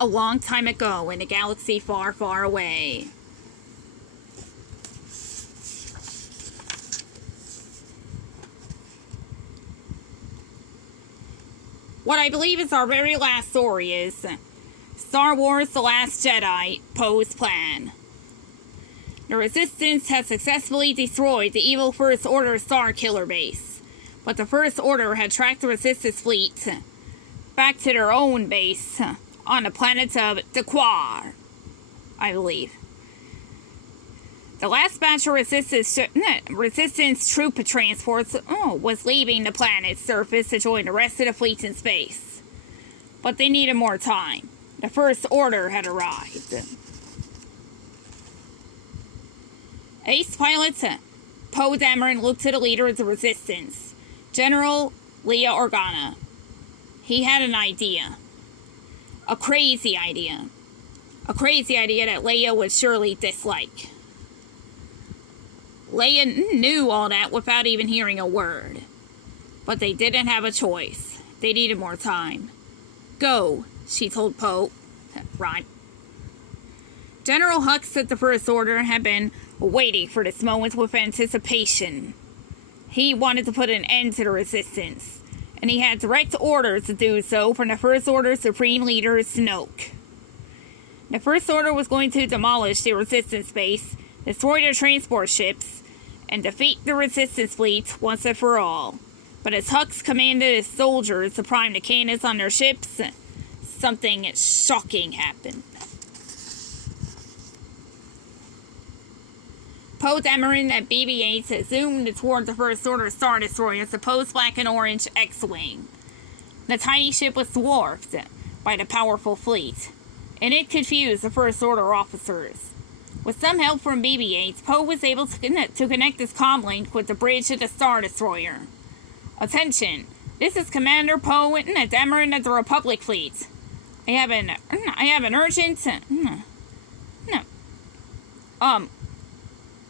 a long time ago in a galaxy far, far away. What I believe is our very last story is Star Wars The Last Jedi, Poe's Plan. The Resistance has successfully destroyed the evil First Order Star Killer base, but the First Order had tracked the Resistance fleet back to their own base on the planet of Daquar, I believe. The last batch of Resistance troop transports was leaving the planet's surface to join the rest of the fleet in space. But they needed more time. The First Order had arrived. Ace pilot Poe Dameron looked to the leader of the Resistance, General Leia Organa. He had an idea. A crazy idea. A crazy idea that Leia would surely dislike. Leia knew all that without even hearing a word. But they didn't have a choice. They needed more time. Go, she told Poe. Right. General Hux at the First Order had been waiting for this moment with anticipation. He wanted to put an end to the Resistance, and he had direct orders to do so from the First Order Supreme Leader Snoke. The First Order was going to demolish the Resistance base, destroy their transport ships, and defeat the Resistance fleet once and for all. But as Hux commanded his soldiers to prime the cannons on their ships, something shocking happened. Poe Dameron at BB-8 zoomed toward the First Order Star Destroyer, supposed black and orange X-Wing. The tiny ship was dwarfed by the powerful fleet, and it confused the First Order officers. With some help from BB-8, Poe was able to connect his comm link with the bridge of the Star Destroyer. Attention! This is Commander Poe Dameron of the Republic Fleet. I have an urgent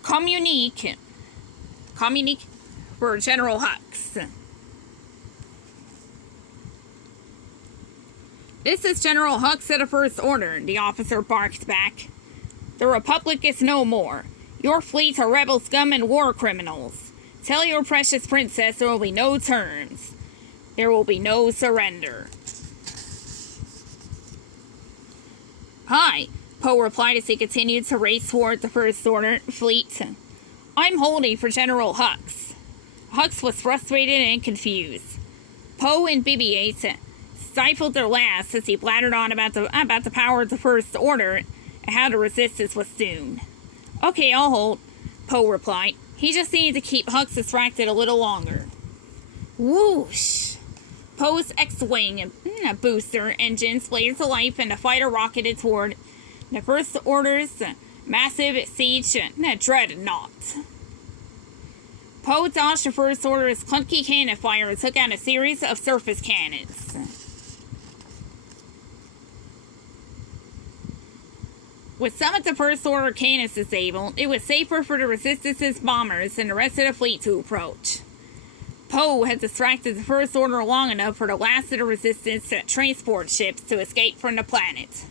communique for General Hux. This is General Hux of the First Order, the officer barked back. The Republic is no more. Your fleet are rebel scum and war criminals. Tell your precious princess there will be no terms. There will be no surrender. Hi, Poe replied as he continued to race toward the First Order fleet. I'm holding for General Hux. Hux was frustrated and confused. Poe and BB-8 stifled their laughs as he blattered on about the power of the First Order and how the Resistance was doomed. Okay, I'll hold, Poe replied. He just needed to keep Hux distracted a little longer. Whoosh! Poe's X-Wing booster engines blazed to life and the fighter rocketed toward the First Order's massive siege dreadnought. Poe dodged the First Order's clunky cannon fire and took out a series of surface cannons. With some of the First Order cannons disabled, it was safer for the Resistance's bombers and the rest of the fleet to approach. Poe had distracted the First Order long enough for the last of the Resistance transport ships to escape from the planet.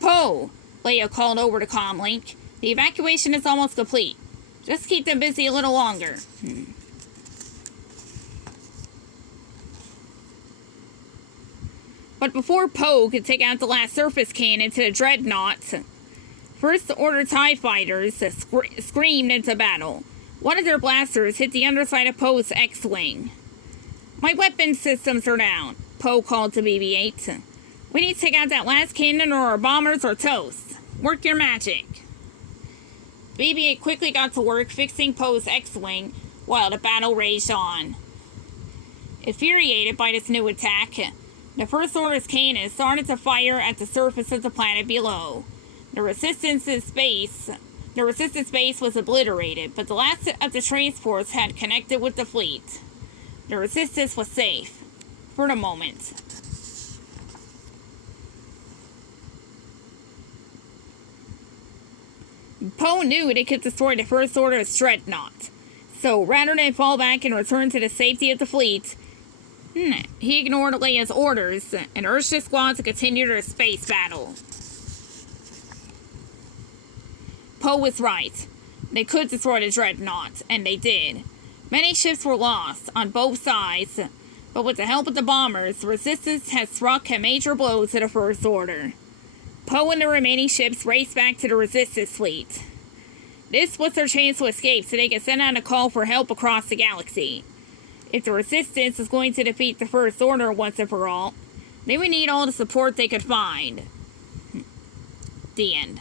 Poe, Leia called over the comm link. The evacuation is almost complete. Just keep them busy a little longer. But before Poe could take out the last surface cannon to the dreadnought, First Order TIE fighters screamed into battle. One of their blasters hit the underside of Poe's X-Wing. My weapon systems are down, Poe called to BB-8. We need to take out that last cannon or our bombers are toast. Work your magic. BB-8 quickly got to work fixing Poe's X-Wing while the battle raged on. Infuriated by this new attack, the First Order's cannons started to fire at the surface of the planet below. The Resistance base was obliterated, but the last of the transports had connected with the fleet. The Resistance was safe, for the moment. Poe knew they could destroy the First Order's dreadnought, so rather than fall back and return to the safety of the fleet, He ignored Leia's orders and urged his squad to continue their space battle. Poe was right. They could destroy the Dreadnought, and they did. Many ships were lost on both sides, but with the help of the bombers, the Resistance had struck a major blow to the First Order. Poe and the remaining ships raced back to the Resistance fleet. This was their chance to escape so they could send out a call for help across the galaxy. If the Resistance was going to defeat the First Order once and for all, they would need all the support they could find. The end.